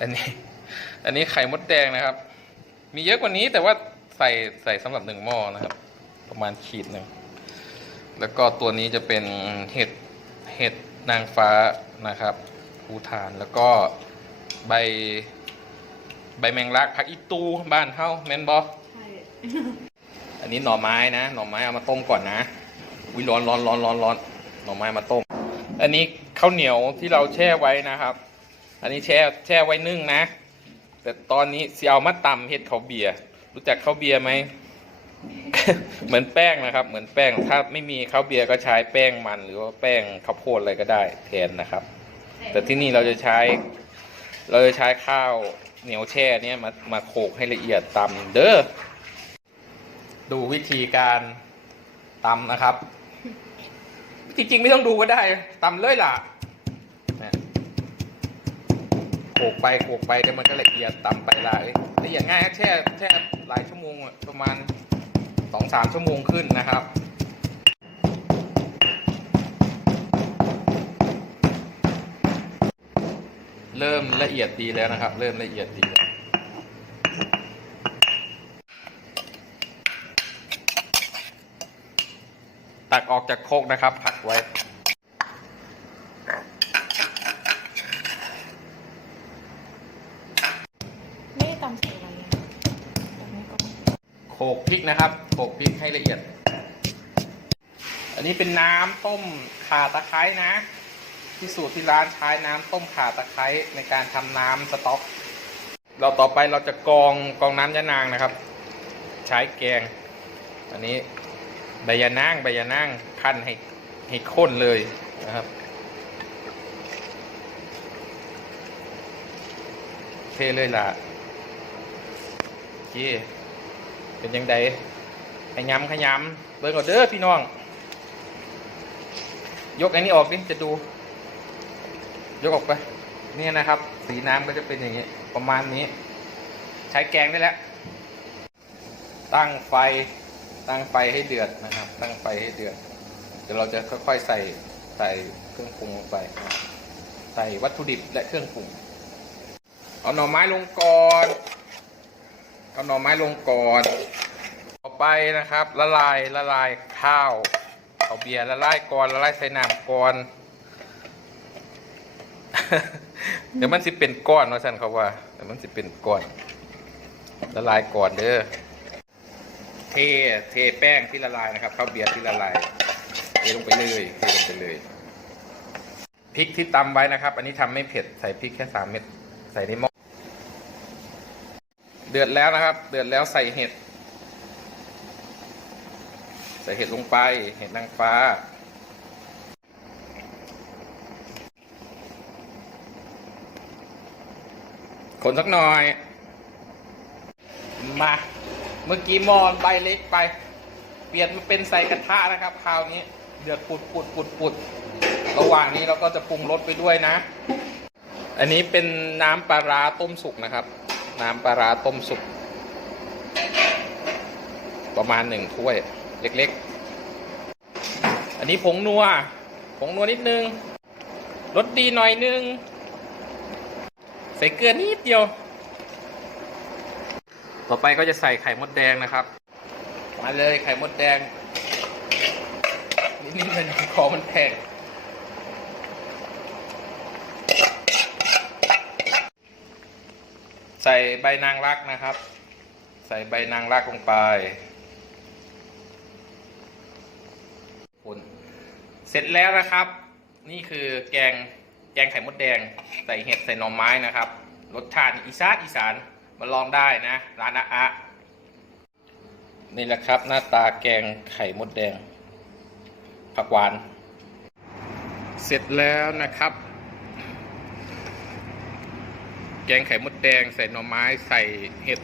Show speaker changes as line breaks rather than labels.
อันนี้ อันนี้ไข่มดแดงนะครับ มีเยอะกว่านี้แต่ว่าใส่ใส่สำหรับหนึ่งหม้อนะครับ ประมาณขีดหนึ่งแล้วก็ตัวนี้จะเป็นเห็ดเห็ดนางฟ้านะครับภูฐานแล้วก็ใบ ใบแมงลักผักอีตูบ้านเฮาแมนบอ
ใช่
อันนี้หน่อไม้นะ หน่อไม้เอามาต้มก่อนนะวิร้อนร้อนร้อนร้อนร้อนหน่อไม้มาต้ม อันนี้ข้าวเหนียวที่เราแช่ไว้นะครับ อันนี้แช่แช่ไว้นึ่งนะ แต่ตอนนี้เสียวมาตำเห็ดข้าวเบียร์รู้จักข้าวเบียร์ไหมเหมือนแป้งนะครับ เหมือนแป้งถ้าไม่มีข้าวเบียร์ก็ใช้แป้งมัน หรือว่าแป้งข้าวโพดอะไรก็ได้แทนนะครับ แต่ที่นี่เราจะใช้ เราจะใช้ข้าวเหนียวแช่เนี้ยมามาโขลกให้ละเอียดตำเด้อดูวิธีการตำนะครับ จริงๆ ไม่ต้องดูก็ได้ตำเลยล่ะเนี่ย โขกไปโขกไปเดี๋ยวมันก็ละเอียดตำไปหลายละเอียดง่ายแช่แช่หลายชั่วโมงประมาณสองสามชั่วโมงขึ้นนะครับเริ่มละเอียดดีแล้วนะครับ เริ่มละเอียดดีแล้วตักออกจากโคกนะครับ พักไว้
ไม่ได้ตำใส่อะไรอะแบบนี้ก็
โขล กพริกนะครับโขกพริกให้ละเอียด อันนี้เป็นน้ำต้มข่าตะไคร้นะที่สูตรที่ร้านใช้น้ำต้มข่าตะไคร้ในการทำน้ำสต๊อก เราต่อไปเราจะกองกองน้ำยะนางนะครับ ใช้แกง อันนี้ใบยะนางใบยะนางขั้นให้ให้ข้นเลยนะครับ เทเลยล่ะโอเค เป็นยังไงขยำขยำเบิ่งก่อนเด้อพี่น้อง ยกอันนี้ออกดิจะดู ยกออกไปเนี่ยนะครับ สีน้ำก็จะเป็นอย่างนี้ ประมาณนี้ ใช้แกงได้แล้ว ตั้งไฟ ตั้งไฟให้เดือดนะครับ ตั้งไฟให้เดือด เดี๋ยวเราจะค่อยๆใส่ใส่เครื่องปรุงลงไป ใส่วัตถุดิบและเครื่องปรุง เอาหน่อไม้ลงก่อน เอาหน่อไม้ลงก่อน ต่อไปนะครับ ละลายละลายข้าวเอาเบียร์ละลายก่อนละลายใส่น้ำก่อน เดี๋ยวมันสิเป็นก้อนว่าสันเขาว่าเดี๋ยวมันสิเป็นก้อน ละลายก่อนเด้อ เทเทแป้งที่ละลายนะครับข้าวเบียร์ที่ละลาย เทลงไปเลยเทลงไปเลยพริกที่ตำไว้นะครับ อันนี้ทำไม่เผ็ดใส่พริกแค่สามเม็ดใส่ในหม้อ เดือดแล้วนะครับ เดือดแล้วใส่เห็ด ใส่เห็ดลงไป เห็ดนางฟ้า คนสักหน่อย มา เมื่อกี้มอนใบเล็กไป เปลี่ยนมาเป็นใส่กระทะนะครับ คราวนี้ เดือดปุดปุดปุดปุดระหว่างนี้เราก็จะปรุงรสไปด้วยนะ อันนี้เป็นน้ำปลาร้าต้มสุกนะครับ น้ำปลาร้าต้มสุก ประมาณหนึ่งถ้วย เล็กๆ อันนี้ผงนัว ผงนัวนิดนึงรสดีหน่อยนึง ใส่เกลือนิดเดียว ต่อไปก็จะใส่ไข่มดแดงนะครับ มาเลยไข่มดแดงนี่มันคอมันแพง ใส่ใบนางรักนะครับ ใส่ใบนางรักลงไปคนเสร็จแล้วนะครับ นี่คือแกงแกงไข่มดแดง ใส่เห็ดใส่หน่อไม้นะครับ รสชาติอีสานอีสานมาลองได้นะ ร้านอาอะนี่แหละครับ หน้าตาแกงไข่มดแดง ผักหวาน เสร็จแล้วนะครับ แกงไข่มดแดง ใส่หน่อไม้ ใส่เห็ด